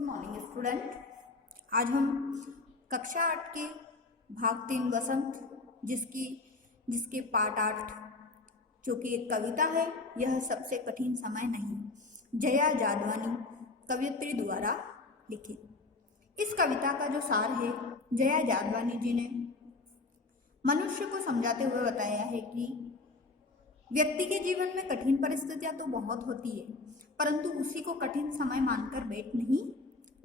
Good morning student. आज हम कक्षा 8 के भाग 3 वसंत जिसके पार्ट 8 जो कि एक कविता है, यह सबसे कठिन समय नहीं, जया जादवानी कवयित्री द्वारा लिखित। इस कविता का जो सार है, जया जादवानी जी ने मनुष्य को समझाते हुए बताया है कि व्यक्ति के जीवन में कठिन परिस्थितियां तो बहुत होती है, परंतु उसी को कठिन समय मानकर बैठ नहीं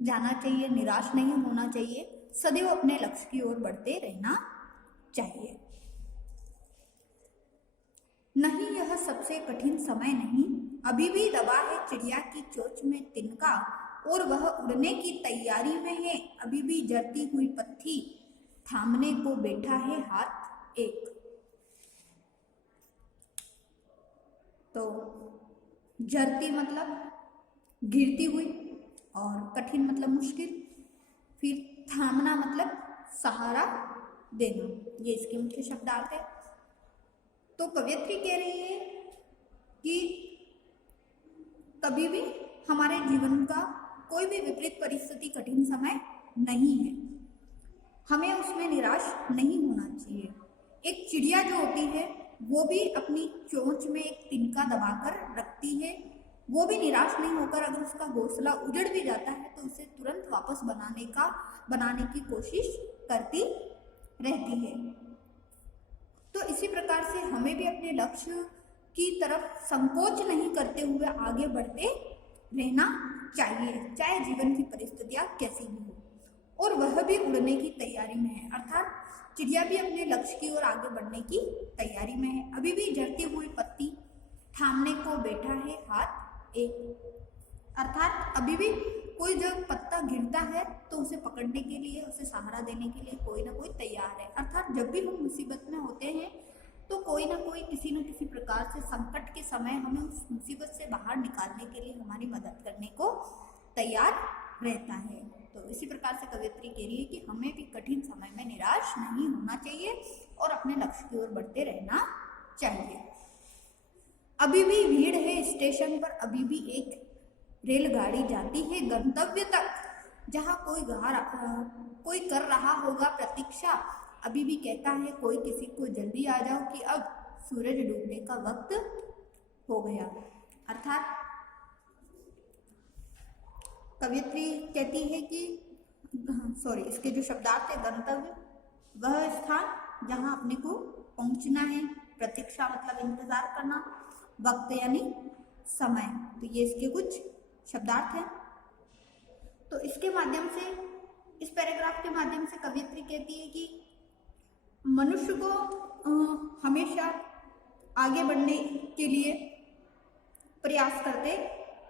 जाना चाहिए, निराश नहीं होना चाहिए, सदैव अपने लक्ष्य की ओर बढ़ते रहना चाहिए। नहीं, यह सबसे कठिन समय नहीं, अभी भी दबा है चिड़िया की चोंच में तिनका, और वह उड़ने की तैयारी में है, अभी भी जरती हुई पत्ती थामने को बैठा है हाथ एक। तो जरती मतलब गिरती हुई, और कठिन मतलब मुश्किल, फिर थामना मतलब सहारा देना, ये इसके मुख्य शब्दार्थ है। तो कवयित्री कह रही है कि कभी भी हमारे जीवन का कोई भी विपरीत परिस्थिति कठिन समय नहीं है, हमें उसमें निराश नहीं होना चाहिए। एक चिड़िया जो होती है वो भी अपनी चोंच में एक तिनका दबाकर रखती है, वो भी निराश नहीं होकर अगर उसका घोंसला उजड़ भी जाता है तो उसे तुरंत वापस बनाने की कोशिश करती रहती है। तो इसी प्रकार से हमें भी अपने लक्ष्य की तरफ संकोच नहीं करते हुए आगे बढ़ते रहना चाहिए, चाहे जीवन की परिस्थितियां कैसी भी हो। और वह भी उड़ने की तैयारी में है, अर्थात चिड़िया भी अपने लक्ष्य की ओर आगे बढ़ने की तैयारी में है, अभी भी झड़ती हुई पत्ती थामने को बैठा है हाथ एक। अर्थात अभी भी कोई जब पत्ता गिरता है तो उसे पकड़ने के लिए, उसे सहारा देने के लिए कोई ना कोई तैयार है। अर्थात जब भी हम मुसीबत में होते हैं तो कोई ना कोई किसी न किसी प्रकार से संकट के समय हमें उस मुसीबत से बाहर निकालने के लिए हमारी मदद करने को तैयार रहता है। तो इसी प्रकार से कवयित्री कह रही है कि हमें भी कठिन समय में निराश नहीं होना चाहिए और अपने लक्ष्य की ओर बढ़ते रहना चाहिए। अभी भी भीड़ है स्टेशन पर, अभी भी एक रेलगाड़ी जाती है गंतव्य तक, जहाँ कोई कर रहा होगा प्रतीक्षा, अभी भी कहता है कोई किसी को जल्दी आ जाओ कि अब सूरज डूबने का वक्त हो गया। अर्थात कवयित्री कहती है कि इसके जो शब्दार्थ है, गंतव्य वह स्थान जहाँ अपने को पहुंचना है, प्रतीक्षा मतलब इंतजार करना, वक्त यानी समय, तो ये इसके कुछ शब्दार्थ हैं। तो इसके माध्यम से, इस पैराग्राफ के माध्यम से कवयित्री कहती है कि मनुष्य को हमेशा आगे बढ़ने के लिए प्रयास करते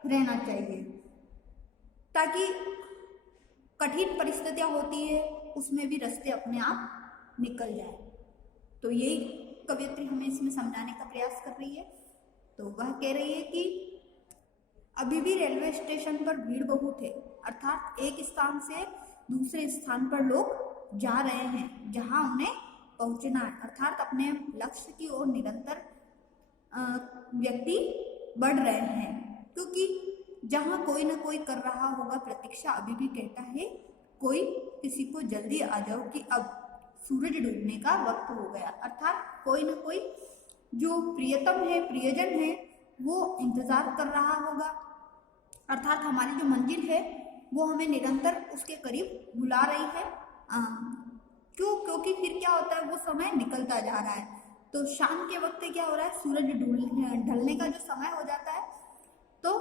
रहना चाहिए, ताकि कठिन परिस्थितियां होती है उसमें भी रास्ते अपने आप निकल जाए। तो यही कवयित्री हमें इसमें समझाने का प्रयास कर रही है। तो वह कह रही है कि अभी भी रेलवे स्टेशन पर भीड़ बहुत है, अर्थात एक स्थान से दूसरे स्थान पर लोग जा रहे हैं जहां उन्हें पहुंचना है, अर्थात अपने लक्ष्य की ओर निरंतर व्यक्ति बढ़ रहे हैं, क्योंकि जहां कोई ना कोई कर रहा होगा प्रतीक्षा, अभी भी कहता है कोई किसी को जल्दी आ जाओ कि अब सूरज डूबने का वक्त हो गया। अर्थात कोई ना कोई जो प्रियतम है, प्रियजन है, वो इंतजार कर रहा होगा, अर्थात हमारी जो मंजिल है वो हमें निरंतर उसके करीब बुला रही है। क्योंकि फिर क्या होता है, वो समय निकलता जा रहा है। तो शाम के वक्त क्या हो रहा है, सूरज ढलने का जो समय हो जाता है, तो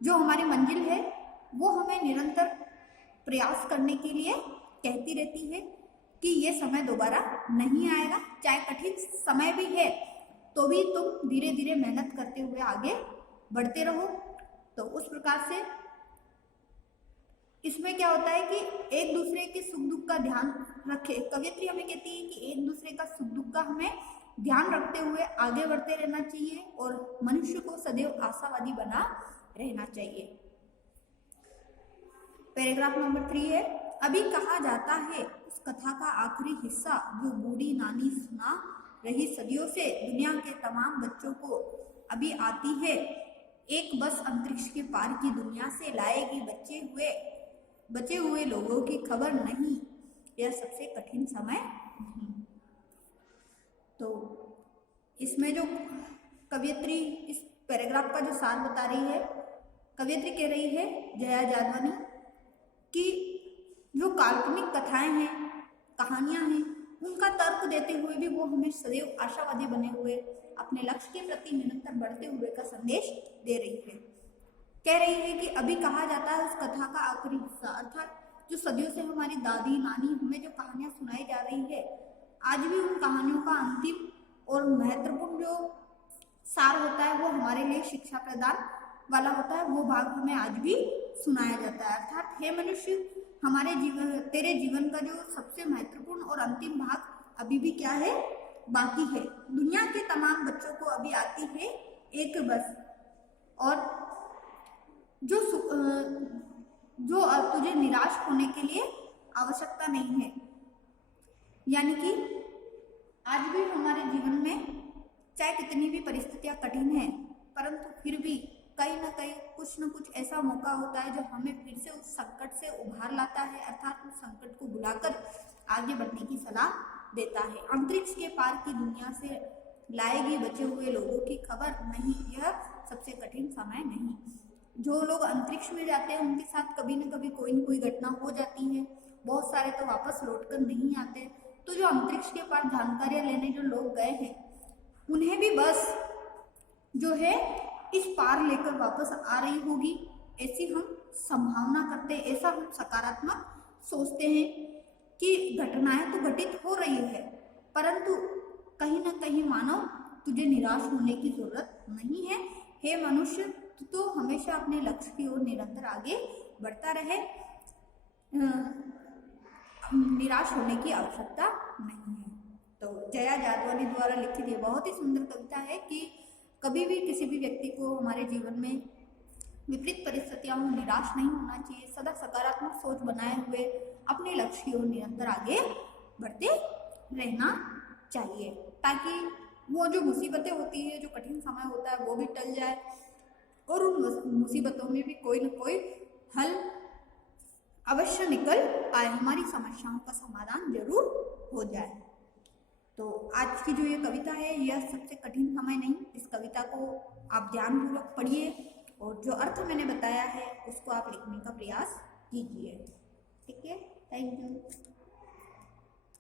जो हमारी मंजिल है वो हमें निरंतर प्रयास करने के लिए कहती रहती है कि ये समय दोबारा नहीं आएगा, चाहे कठिन समय भी है तो भी तुम धीरे धीरे मेहनत करते हुए आगे बढ़ते रहो। तो उस प्रकार से इसमें क्या होता है कि एक दूसरे के सुख दुख का ध्यान रखे। कवयित्री हमें कहती है कि एक दूसरे का सुख दुख का हमें ध्यान रखते हुए आगे बढ़ते रहना चाहिए और मनुष्य को सदैव आशावादी बना रहना चाहिए। पैराग्राफ नंबर 3 है, अभी कहा जाता है उस कथा का आखिरी हिस्सा जो बूढ़ी नानी सुना रही सदियों से दुनिया के तमाम बच्चों को अभी आती है, एक बस अंतरिक्ष के पार की दुनिया से लाएगी बचे हुए लोगों की खबर नहीं, यह सबसे कठिन समय नहीं। तो इसमें जो कवियत्री इस पैराग्राफ का जो सार बता रही है, कवियत्री कह रही है जया जादवानी कि जो काल्पनिक कथाएं हैं, कहानियां हैं, उनका तर्क देते हुए भी वो हमें सदैव आशावादी बने हुए अपने लक्ष्य के प्रति निरंतर बढ़ते हुए का संदेश दे रही है। कह रही है कि अभी कहा जाता है उस कथा का आखिरी हिस्सा, अर्थात जो सदियों से हमारी दादी नानी हमें जो कहानियां सुनाई जा रही है, आज भी उन कहानियों का अंतिम और महत्वपूर्ण जो सार होता है वो हमारे लिए शिक्षा प्रदान वाला होता है, वो भाग हमें आज भी सुनाया जाता है। अर्थात हे मनुष्य, तेरे जीवन का जो सबसे महत्वपूर्ण और अंतिम भाग अभी भी क्या है, बाकी है। दुनिया के तमाम बच्चों को अभी आती है एक बस, और जो अब तुझे निराश होने के लिए आवश्यकता नहीं है। यानी कि आज भी हमारे जीवन में चाहे कितनी भी परिस्थितियां कठिन हैं, परंतु फिर भी कहीं ना कहीं कुछ न कुछ ऐसा मौका होता है जो हमें फिर से उस संकट से उभार लाता है, अर्थात उस संकट को बुलाकर आगे बढ़ने की सलाह देता है। अंतरिक्ष के पार की दुनिया से लाएगी बचे हुए लोगों की खबर नहीं, यह सबसे कठिन समय नहीं। जो लोग अंतरिक्ष में जाते हैं उनके साथ कभी न कभी कोई न कोई घटना हो जाती है, बहुत सारे तो वापस लौटकर नहीं आते। तो जो अंतरिक्ष के पार जानकारियां लेने जो लोग गए हैं, उन्हें भी बस जो है इस पार लेकर वापस आ रही होगी, ऐसी हम संभावना करते हैं, ऐसा हम सकारात्मक सोचते हैं कि घटनाएं तो घटित हो रही है, परंतु कहीं ना कहीं मानव तुझे निराश होने की जरूरत नहीं है। हे मनुष्य, तू तो हमेशा अपने लक्ष्य की ओर निरंतर आगे बढ़ता रहे, निराश होने की आवश्यकता नहीं है। तो जया जादवानी द्वारा लिखित ये बहुत ही सुंदर कविता है कि कभी भी किसी भी व्यक्ति को हमारे जीवन में विपरीत परिस्थितियों में निराश नहीं होना चाहिए, सदा सकारात्मक सोच बनाए हुए अपने लक्ष्य की ओर निरंतर आगे बढ़ते रहना चाहिए, ताकि वो जो मुसीबतें होती है, जो कठिन समय होता है, वो भी टल जाए और उन मुसीबतों में भी कोई न कोई हल अवश्य निकल आए, हमारी समस्याओं का समाधान जरूर हो जाए। तो आज की जो ये कविता है, यह सबसे कठिन समय नहीं। इस कविता को आप ध्यानपूर्वक पढ़िए और जो अर्थ मैंने बताया है उसको आप लिखने का प्रयास कीजिए। ठीक है, थैंक यू।